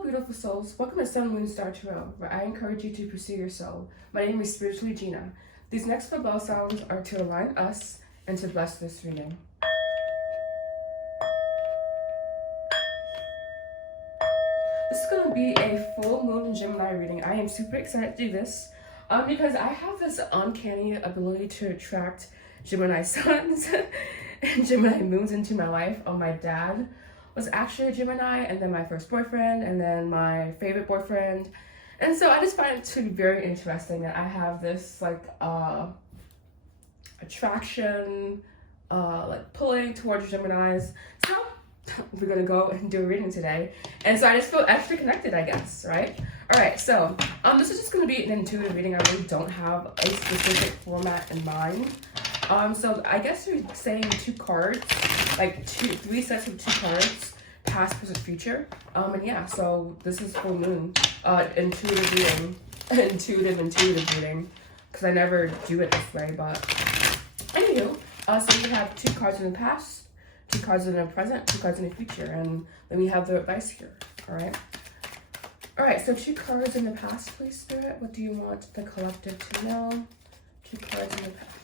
Hello, beautiful souls. Welcome to Sun, Moon, Star Tarot, where I encourage you to pursue your soul. My name is Spiritually Gina. These next 4 bell sounds are to align us and to bless this reading. This is going to be a full moon Gemini reading. I am super excited to do this because I have this uncanny ability to attract Gemini suns and Gemini moons into my life. My dad was actually a Gemini, and then my first boyfriend, and then my favorite boyfriend. And so I just find it to be very interesting that I have this like attraction, like pulling towards Geminis. So we're gonna go and do a reading today. And so I just feel extra connected, I guess, right? All right, so this is just gonna be an intuitive reading. I really don't have a specific format in mind. So I guess you're saying 2 cards, like 3 sets of 2 cards, past, present, future. And yeah, so this is full moon, intuitive reading, intuitive reading, because I never do it this way, but anywho, so we have 2 cards in the past, 2 cards in the present, 2 cards in the future, and then we have the advice here, all right? All right, so 2 cards in the past, please, Spirit. What do you want the collective to know? 2 cards in the past.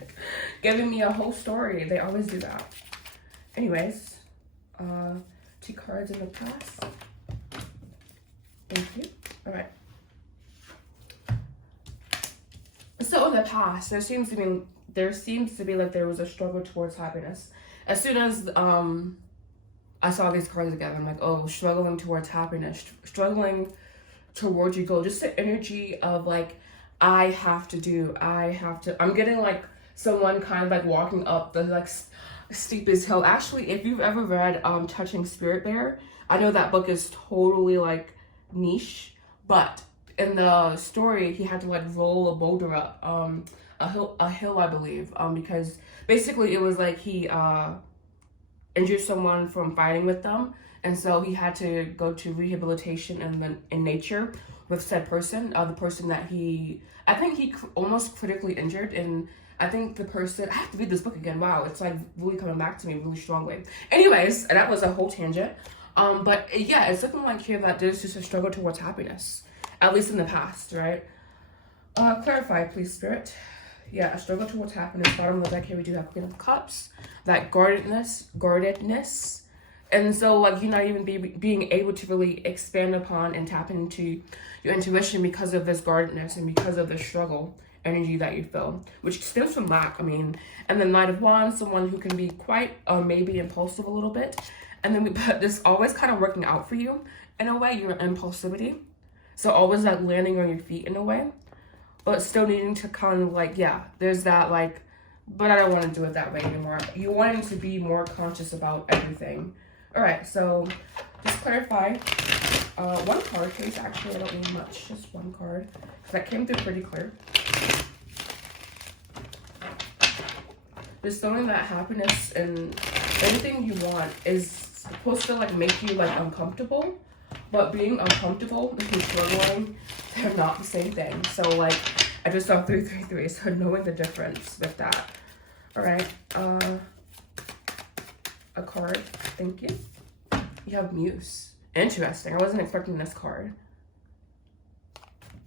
Like giving me a whole story. They always do that. Anyways, 2 cards in the past. Thank you. All right. So in the past, there seems to be like there was a struggle towards happiness. As soon as I saw these cards together, I'm like, oh, struggling towards happiness, struggling towards your goal. Just the energy of like, I'm getting like someone kind of like walking up the like steepest hill. Actually, if you've ever read Touching Spirit Bear, I know that book is totally like niche, but in the story he had to like roll a boulder up a hill I believe, because basically it was like he injured someone from fighting with them, and so he had to go to rehabilitation in nature with said person, the person that I think he almost critically injured, and I think the person, I have to read this book again, wow, it's like really coming back to me really strongly. Anyways, that was a whole tangent, but yeah, it's looking like here that there's just a struggle towards happiness, at least in the past, right? Clarify, please, Spirit. Yeah, a struggle towards happiness. Bottom of the deck here, we do have Queen of Cups, that guardedness. And so, like, you're not even being able to really expand upon and tap into your intuition because of this guardedness and because of the struggle energy that you feel, which stems from lack, I mean. And then Knight of Wands, someone who can be quite, maybe impulsive a little bit. And then we put this always kind of working out for you, in a way, your impulsivity. So always, like, landing on your feet in a way, but still needing to kind of, like, yeah, there's that, like, but I don't want to do it that way anymore. You wanting to be more conscious about everything. All right, so just clarify. 1 card, please. Actually, I don't need much. Just 1 card. That came through pretty clear. Just knowing that happiness and anything you want is supposed to like make you like uncomfortable, but being uncomfortable and struggling, they're not the same thing. So like, I just saw 333, so knowing the difference with that. All right. A card. Thank you. You have Muse. Interesting. I wasn't expecting this card.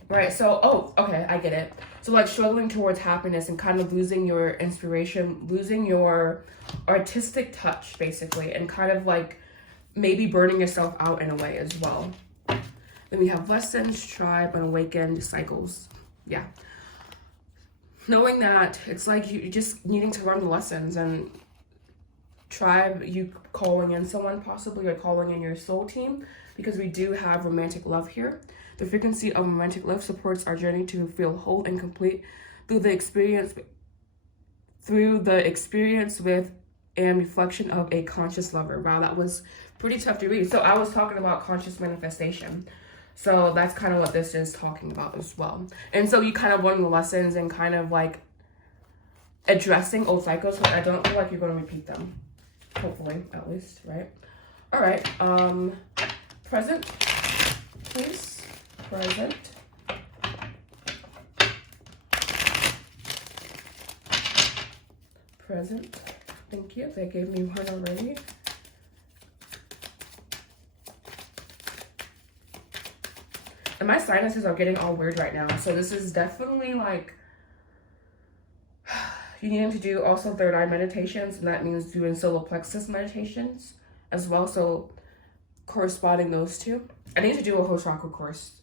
Right, so, oh, okay, I get it. So, like, struggling towards happiness and kind of losing your inspiration, losing your artistic touch, basically, and kind of, like, maybe burning yourself out in a way as well. Then we have Lessons, Tribe, and Awakened, Cycles. Yeah. Knowing that it's like you just needing to learn the lessons, and Tribe, you calling in someone possibly, or calling in your soul team, because we do have romantic love here. The frequency of romantic love supports our journey to feel whole and complete through the experience with and reflection of a conscious lover. Wow, that was pretty tough to read. So I was talking about conscious manifestation. So that's kind of what this is talking about as well. And so you kind of learn the lessons and kind of like addressing old cycles. I don't feel like you're going to repeat them. Hopefully, at least, right? All right. Present, please. Present. Present. Thank you. They gave me one already. And my sinuses are getting all weird right now. So this is definitely like, you need to do also third eye meditations. And that means doing solar plexus meditations as well. So corresponding those two. I need to do a whole chakra course.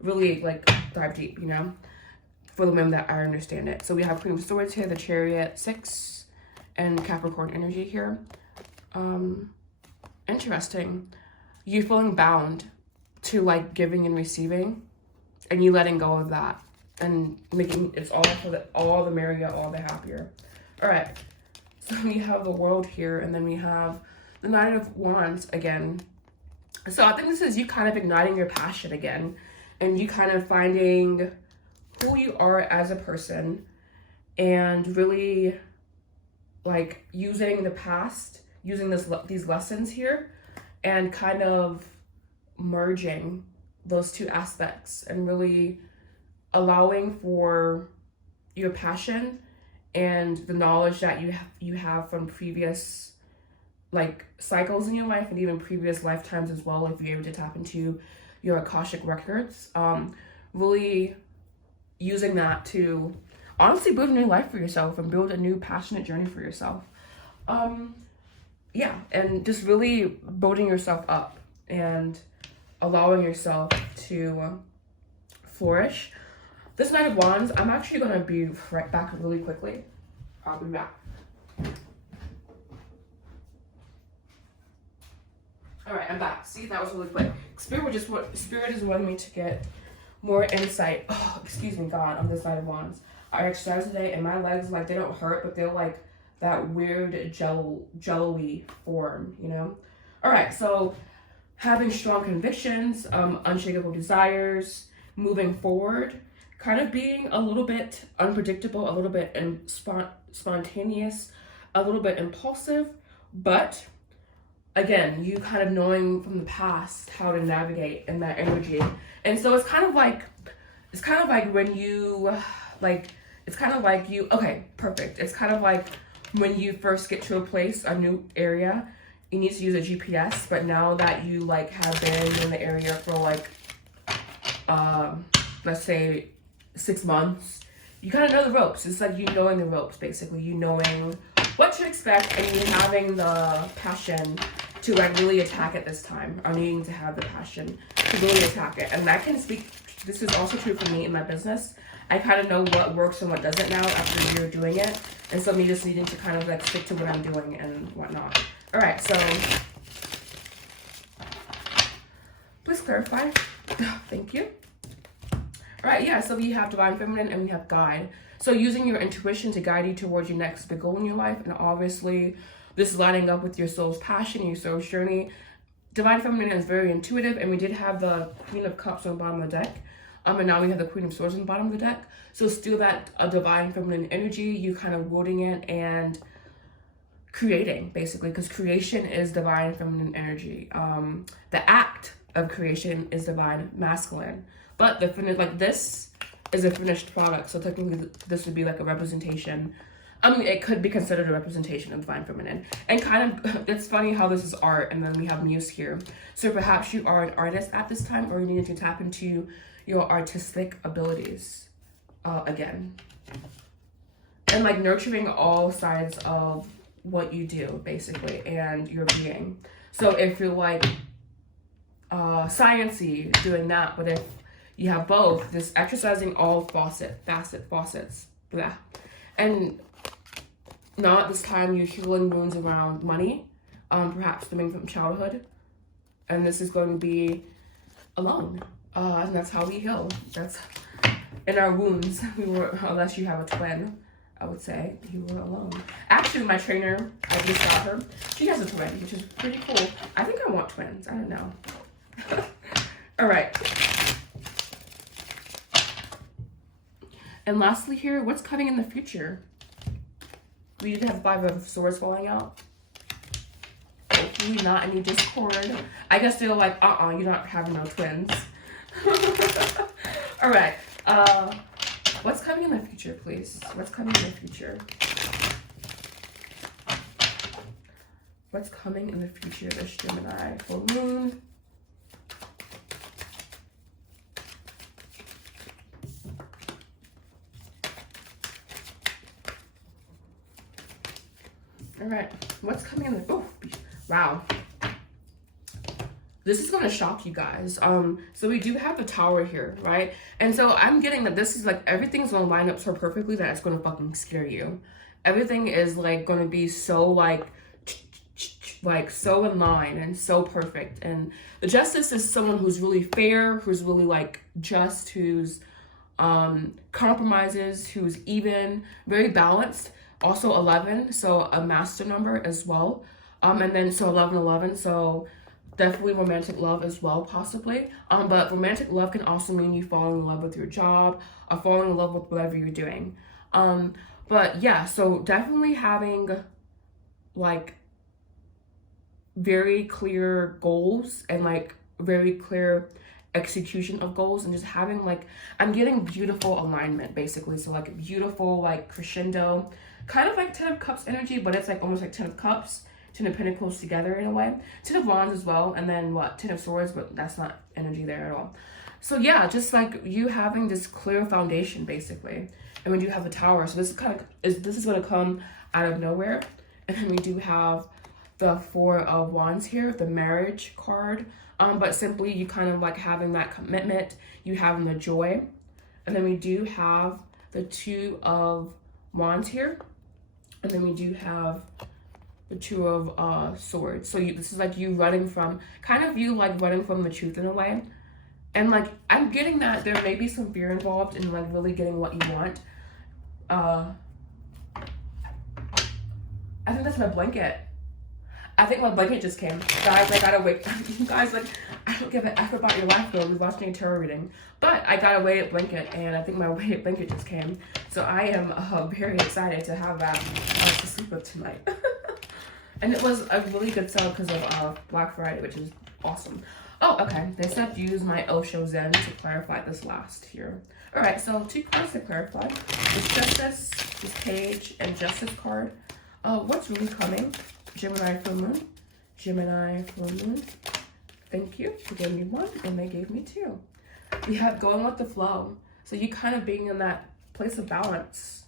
Really like dive deep, you know, for the women that I understand it. So we have Queen of Swords here, the Chariot 6, and Capricorn energy here. Interesting. You feeling bound to like giving and receiving, and you letting go of that and making it's all for all the merrier, all the happier. All right, so we have the World here, and then we have the Knight of Wands again. So I think this is you kind of igniting your passion again, and you kind of finding who you are as a person, and really like using the past, using these lessons here, and kind of merging those two aspects and really allowing for your passion and the knowledge that you have from previous like cycles in your life and even previous lifetimes as well, if you're able to tap into your Akashic records, really using that to honestly build a new life for yourself and build a new passionate journey for yourself. Yeah, and just really building yourself up and allowing yourself to flourish. This Knight of Wands, I'm actually going to be right back really quickly. I'll be back. All right, I'm back. See, that was really quick. Spirit is wanting me to get more insight. Oh, excuse me, God, on this Knight of Wands. I exercised today, and my legs, like, they don't hurt, but they're like that weird jello-y form, you know? All right, so having strong convictions, unshakable desires, moving forward, kind of being a little bit unpredictable, a little bit spontaneous, a little bit impulsive, but again, you kind of knowing from the past how to navigate in that energy. And so it's kind of like when you okay, perfect. It's kind of like when you first get to a place, a new area, you need to use a GPS, but now that you like have been in the area for like let's say 6 months, you kind of know the ropes. It's like you knowing the ropes, basically. You knowing what to expect, and you having the passion to like really attack it this time, or needing to have the passion to really attack it. And I can speak, this is also true for me in my business. I kind of know what works and what doesn't now after a year of doing it. And so me just needing to kind of like stick to what I'm doing and whatnot. All right, so please clarify. Thank you. All right, yeah, so we have Divine Feminine and we have Guide. So using your intuition to guide you towards your next big goal in your life. And obviously this is lining up with your soul's passion, your soul's journey. Divine Feminine is very intuitive, and we did have the Queen of Cups on the bottom of the deck. And now we have the Queen of Swords on the bottom of the deck. So still that Divine Feminine energy, you kind of wielding it and creating, basically, because creation is Divine Feminine energy. The act of creation is Divine Masculine. But the like this is a finished product, so technically this would be like a representation. I mean, it could be considered a representation of Divine Feminine. And kind of, it's funny how this is art, and then we have Muse here. So perhaps you are an artist at this time, or you need to tap into your artistic abilities again. And like nurturing all sides of what you do, basically, and your being. So if you're like science-y, doing that, but if you have both, this exercising all faucets, blah. And now at this time, you're healing wounds around money, perhaps stemming from childhood. And this is going to be alone. And that's how we heal. That's in our wounds. Unless you have a twin, I would say you were alone. Actually, my trainer, I just got her. She has a twin, which is pretty cool. I think I want twins. I don't know. All right. And lastly here, what's coming in the future? We did have 5 of Swords falling out. Hopefully not any discord. I guess they're like, you're not having no twins. All right. What's coming in the future, please? What's coming in the future? What's coming in the future, this Gemini? Full moon. All right, what's coming in? Oh, wow. This is going to shock you guys. So we do have the Tower here, right? And so I'm getting that this is like, everything's going to line up so perfectly that it's going to fucking scare you. Everything is like going to be so like so in line and so perfect. And the Justice is someone who's really fair, who's really like just, who's compromises, who's even, very balanced. Also 11, so a master number as well. And then so 11, so definitely romantic love as well, possibly. But romantic love can also mean you falling in love with your job or falling in love with whatever you're doing. But yeah, so definitely having like very clear goals and like very clear execution of goals, and just having like, I'm getting beautiful alignment basically. So like beautiful like crescendo, kind of like 10 of Cups energy, but it's like almost like 10 of Cups, 10 of Pentacles together in a way, 10 of Wands as well, and then what, 10 of Swords, but that's not energy there at all. So yeah, just like you having this clear foundation basically. And we do have the Tower, so this is kind of this is going to come out of nowhere. And then we do have the 4 of Wands here, the marriage card. But simply you kind of like having that commitment, you having the joy. And then we do have the 2 of Wands here. And then we do have the 2 of Swords. So this is like you running from, kind of you like running from the truth in a way. And like, I'm getting that there may be some fear involved in like really getting what you want. I think that's my blanket. I think my blanket just came. Guys, I gotta wait. You guys, like, I don't give a F about your life, though. We're watching a tarot reading. But I got a weighted blanket, and I think my weighted blanket just came. So I am very excited to have that to sleep with tonight. And it was a really good sale because of Black Friday, which is awesome. Oh, okay. They said use my Osho Zen to clarify this last here. All right, so 2 cards to clarify. It's Justice, this Page, and Justice card. What's really coming? Gemini full moon. Gemini full moon. Thank you for giving me 1, and they gave me 2. We have going with the flow. So you kind of being in that place of balance.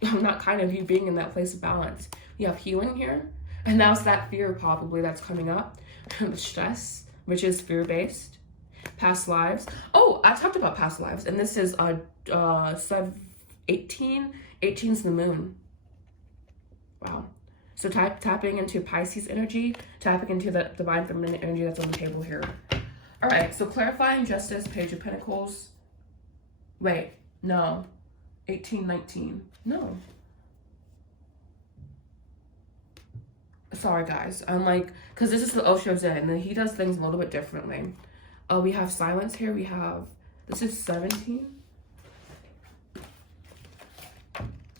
Not kind of, you being in that place of balance. You have healing here. And now it's that fear probably that's coming up. The stress, which is fear-based. Past lives. Oh, I talked about past lives. And this is 18. 18's the moon. Wow. So tapping into Pisces energy, tapping into the divine feminine energy that's on the table here. All right, so clarifying Justice, Page of Pentacles. Wait, no. 18, 19. No. Sorry, guys. I'm like, because this is the Osho Zen, and then he does things a little bit differently. We have silence here. We have, this is 17.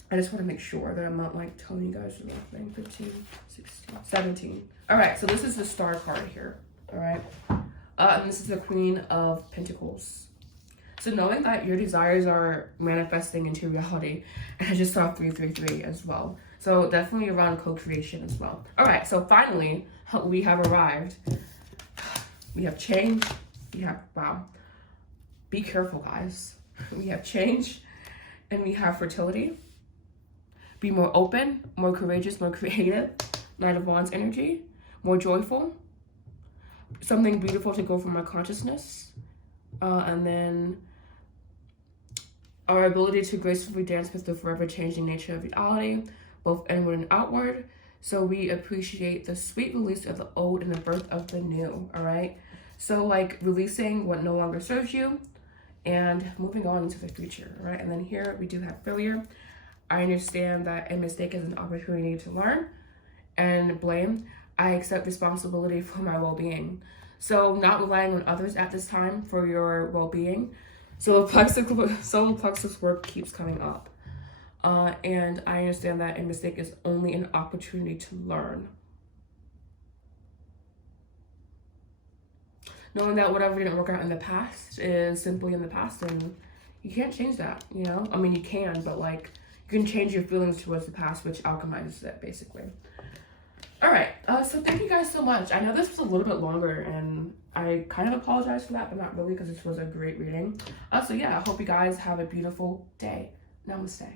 I just want to make sure that I'm not like telling you guys the wrong thing. 15, 16, 17. All right, so this is the Star card here. All right. And this is the Queen of Pentacles. So knowing that your desires are manifesting into reality. And I just saw 333 as well. So definitely around co-creation as well. All right, so finally, we have arrived. We have change. We have, wow. Be careful, guys. We have change. And we have fertility. Be more open, more courageous, more creative. Knight of Wands energy. More joyful. Something beautiful to go from our consciousness. And then our ability to gracefully dance with the forever changing nature of reality, both inward and outward. So we appreciate the sweet release of the old and the birth of the new, all right? So like releasing what no longer serves you and moving on into the future, right? And then here we do have failure. I understand that a mistake is an opportunity to learn. And blame, I accept responsibility for my well-being. So not relying on others at this time for your well-being. Solar plexus work keeps coming up. And I understand that a mistake is only an opportunity to learn. Knowing that whatever didn't work out in the past is simply in the past, and you can't change that, you know? I mean, you can, but like, you can change your feelings towards the past, which alchemizes it, basically. All right, so thank you guys so much. I know this was a little bit longer, and I kind of apologize for that, but not really, because this was a great reading. So yeah, I hope you guys have a beautiful day. Namaste.